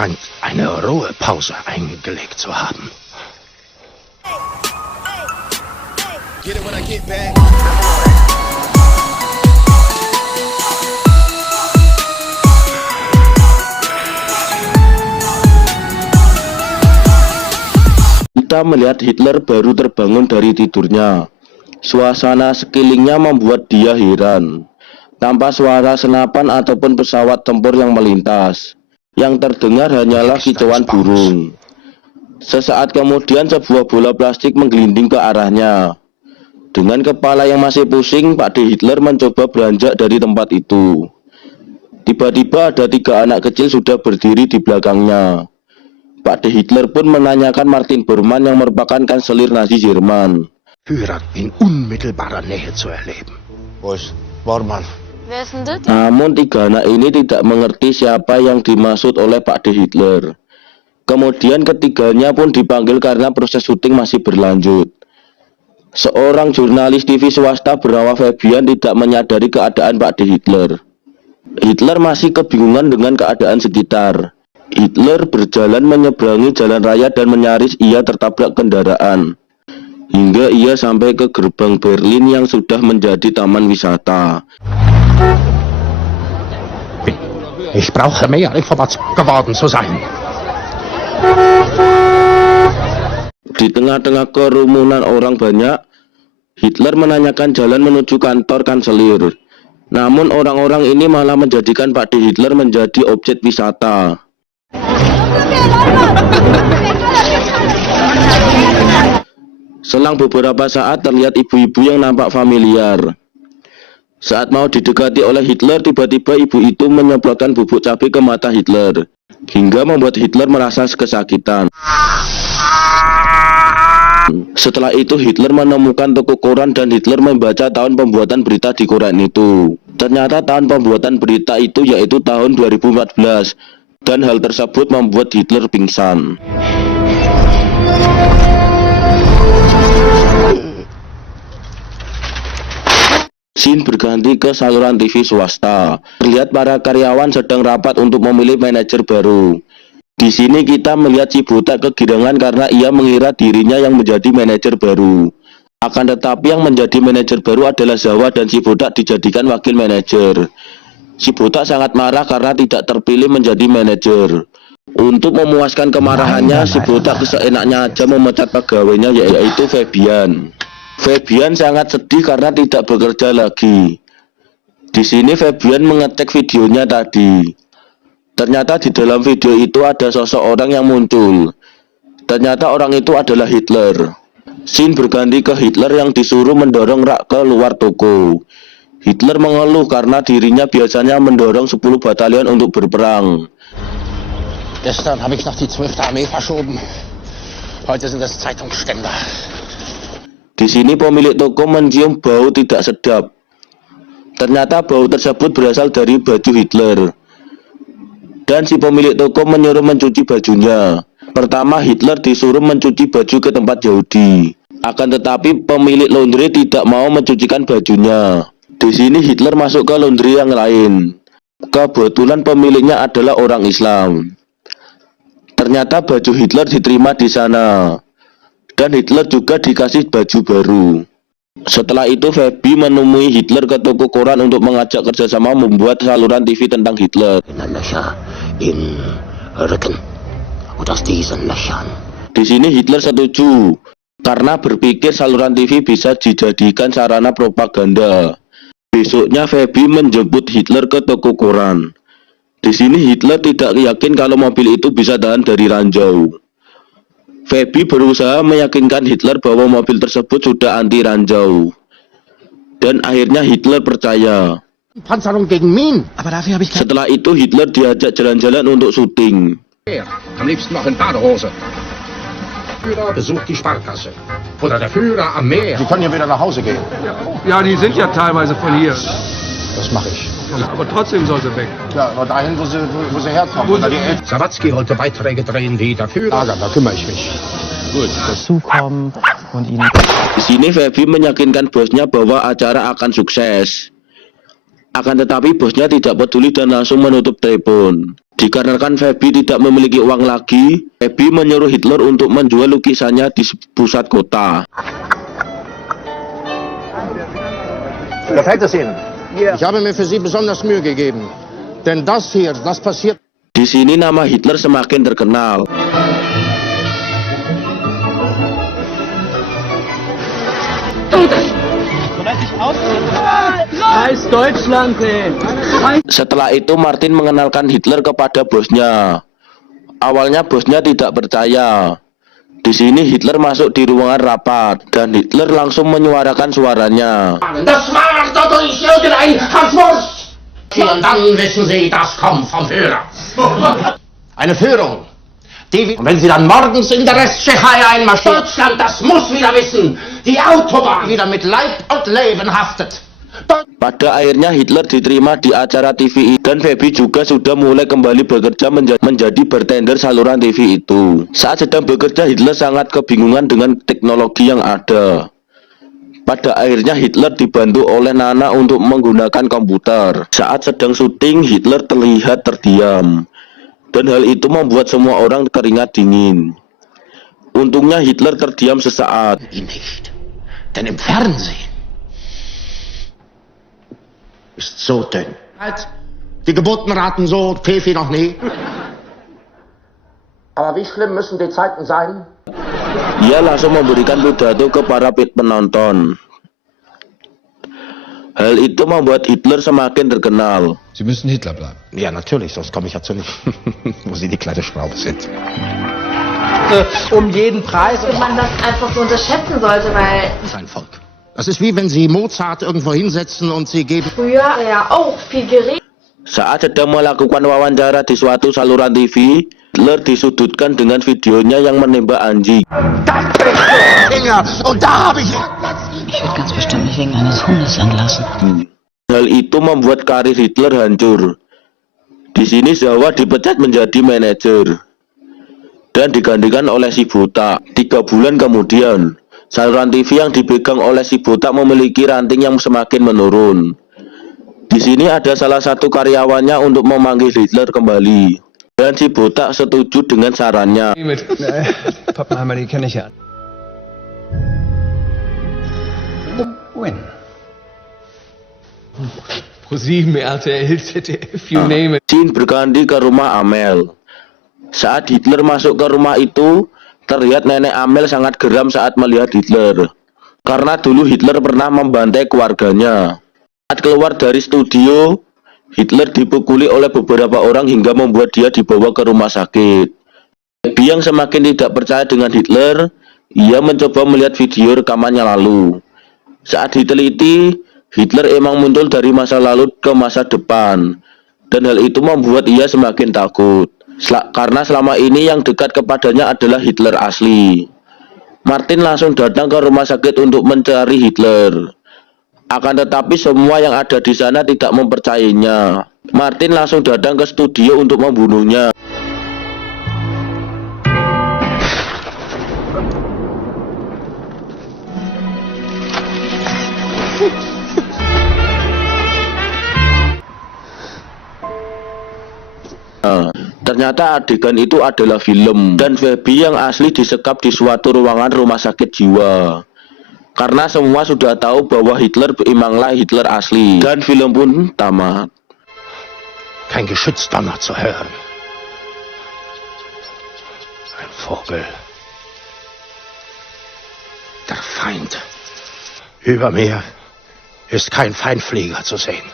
scheint eine Ruhepause eingelegt zu haben. Get it when I get back. Kita melihat Hitler baru terbangun dari tidurnya. Suasana sekelilingnya membuat dia heran. Tanpa suara senapan ataupun pesawat tempur yang melintas, yang terdengar hanyalah kicauan burung. Sesaat kemudian sebuah bola plastik menggelinding ke arahnya. Dengan kepala yang masih pusing, Pak D. Hitler mencoba beranjak dari tempat itu. Tiba-tiba ada 3 anak kecil sudah berdiri di belakangnya. Pak D. Hitler pun menanyakan Martin Bormann yang merupakan kanselir Nazi Jerman. Führer in unmittelbarer Nähe zu erleben. Wo ist Bormann? Wer ist denn das? Namun 3 anak ini tidak mengerti siapa yang dimaksud oleh Pak D. Hitler. Kemudian ketiganya pun dipanggil karena proses syuting masih berlanjut. Seorang jurnalis TV swasta bernama Fabian tidak menyadari keadaan Pak D. Hitler. Hitler masih kebingungan dengan keadaan sekitar. Hitler berjalan menyeberangi jalan raya dan menyaris ia tertabrak kendaraan. Hingga ia sampai ke gerbang Berlin yang sudah menjadi taman wisata. Ich brauche mehr Information geworden zu sein. Di tengah-tengah kerumunan orang banyak, Hitler menanyakan jalan menuju kantor kanselir. Namun orang-orang ini malah menjadikan Pak D. Hitler menjadi objek wisata. Selang beberapa saat terlihat ibu-ibu yang nampak familiar. Saat mau didekati oleh Hitler, tiba-tiba ibu itu menyemprotkan bubuk cabai ke mata Hitler, hingga membuat Hitler merasa kesakitan. Setelah itu Hitler menemukan toko koran dan Hitler membaca tahun pembuatan berita di koran itu. Ternyata tahun pembuatan berita itu yaitu tahun 2014. Dan hal tersebut membuat Hitler pingsan. Scene berganti ke saluran TV swasta. Terlihat para karyawan sedang rapat untuk memilih manajer baru. Di sini kita melihat si botak kegirangan karena ia mengira dirinya yang menjadi manajer baru. Akan tetapi yang menjadi manajer baru adalah Zawa dan si botak dijadikan wakil manajer. Si botak sangat marah karena tidak terpilih menjadi manajer. Untuk memuaskan kemarahannya, si botak seenaknya aja memecat pegawainya yaitu Fabian. Fabian sangat sedih karena tidak bekerja lagi. Di sini Fabian mengecek videonya tadi. Ternyata di dalam video itu ada sosok orang yang muncul. Ternyata orang itu adalah Hitler. Scene berganti ke Hitler yang disuruh mendorong rak ke luar toko. Hitler mengeluh karena dirinya biasanya mendorong 10 batalion untuk berperang. Gestern habe ich noch die 12. Armee verschoben. Heute sind es Zeitungsständer. Di sini pemilik toko mencium bau tidak sedap. Ternyata bau tersebut berasal dari baju Hitler. Dan si pemilik toko menyuruh mencuci bajunya. Pertama Hitler disuruh mencuci baju ke tempat Yahudi. Akan tetapi pemilik laundry tidak mau mencucikan bajunya. Di sini Hitler masuk ke laundry yang lain. Kebetulan pemiliknya adalah orang Islam. Ternyata baju Hitler diterima di sana. Dan Hitler juga dikasih baju baru. Setelah itu Fabi menemui Hitler ke toko koran untuk mengajak kerjasama membuat saluran TV tentang Hitler. Di sini Hitler setuju karena berpikir saluran TV bisa dijadikan sarana propaganda. Besoknya Fabi menjemput Hitler ke toko koran. Di sini Hitler tidak yakin kalau mobil itu bisa tahan dari ranjau. Fabi berusaha meyakinkan Hitler bahwa mobil tersebut sudah anti ranjau. Dan akhirnya Hitler percaya. Panzerung gegen Minen. Aber dafür habe ich Setelah itu Hitler diajak jalan-jalan untuk syuting. am liebsten noch in Badehose. Führer besucht die Sparkasse. Oder der Führer am Meer. Sie können ja wieder nach Hause gehen. Ja, die sind ja teilweise von hier. Das mache ich. Aber trotzdem soll sie weg. Ja, nur dahin, wo sie herkommen. Oder die Eltern. Sawatzki wollte Beiträge drehen wie der Führer. Da kümmere ich mich. Gut. Zukommen und ihnen. Di sini Fabi meyakinkan bosnya bahwa acara akan sukses. Akan tetapi bosnya tidak peduli dan langsung menutup telepon. Dikarenakan Feby tidak memiliki uang lagi, Feby menyuruh Hitler untuk menjual lukisannya di pusat kota. Gefällt es Ihnen? Ich habe mir für Sie besonders Mühe gegeben. Denn das hier, das passiert. Di sini nama Hitler semakin terkenal. Setelah itu Martin mengenalkan Hitler kepada bosnya. Awalnya bosnya tidak percaya. Di sini Hitler masuk di ruangan rapat dan Hitler langsung menyuarakan suaranya. Das war doch durch irgendein Hanswurst. Und dann wissen Sie, das kommt vom Führer. Eine Führung. Und wenn Sie dann morgens in der Resttschechei einmarschieren, Deutschland, das muss wieder wissen, die Autobahn wieder mit Leib und Leben haftet. Pada akhirnya Hitler diterima di acara TV dan Feby juga sudah mulai kembali bekerja menjadi bartender saluran TV itu. Saat sedang bekerja, Hitler sangat kebingungan dengan teknologi yang ada. Pada akhirnya Hitler dibantu oleh Nana untuk menggunakan komputer. Saat sedang syuting, Hitler terlihat terdiam. Dan hal itu membuat semua orang keringat dingin. Untungnya Hitler terdiam sesaat. Nicht. Denn im Fernsehen ist so dünn. Die Geburtenraten so, Tefi noch nie. Aber wie schlimm müssen die Zeiten sein? Ia langsung memberikan pidato ke para penonton. Hal itu membuat Hitler semakin terkenal. Sie müssen Hitler bleiben. Ja, natürlich, sonst komme ich ja zu nicht, wo Sie die kleine Schraube sind. Um jeden Preis. Dass man das einfach so unterschätzen sollte, weil Sein Volk. Das ist wie wenn Sie Mozart irgendwo hinsetzen und Sie geben. früher ja auch viel geredet. Saat sedang melakukan wawancara di suatu saluran TV, Hitler disudutkan dengan videonya yang menembak anjing. Und da habe ich. Ich würde ganz bestimmt nicht wegen eines Hundes entlassen. Hal itu membuat karir Hitler hancur. Di sini Zawa dipecat menjadi manajer dan digantikan oleh si botak. 3 bulan kemudian, saluran TV yang dipegang oleh si botak memiliki rating yang semakin menurun. Di sini ada salah satu karyawannya untuk memanggil Hitler kembali, dan si botak setuju dengan sarannya. Pappenheimer, die kenne ich ja. When? ProSieben, RTL, ZDF, you name it. Scene berganti ke rumah Amel. Saat Hitler masuk ke rumah itu, terlihat nenek Amel sangat geram saat melihat Hitler. Karena dulu Hitler pernah membantai keluarganya. Saat keluar dari studio, Hitler dipukuli oleh beberapa orang hingga membuat dia dibawa ke rumah sakit. Feby yang semakin tidak percaya dengan Hitler, ia mencoba melihat video rekamannya lalu. Saat diteliti, Hitler emang muncul dari masa lalu ke masa depan, dan hal itu membuat ia semakin takut. Karena selama ini yang dekat kepadanya adalah Hitler asli. Martin langsung datang ke rumah sakit untuk mencari Hitler. Akan tetapi semua yang ada di sana tidak mempercayainya. Martin langsung datang ke studio untuk membunuhnya. Ternyata adegan itu adalah film, dan Feby yang asli disekap di suatu ruangan rumah sakit jiwa. Karena semua sudah tahu bahwa Hitler memanglah Hitler asli, dan film pun tamat. Kein Geschütz danach zu hören. Ein Vogel. Der Feind. Über mir ist kein Feinflieger zu sehen.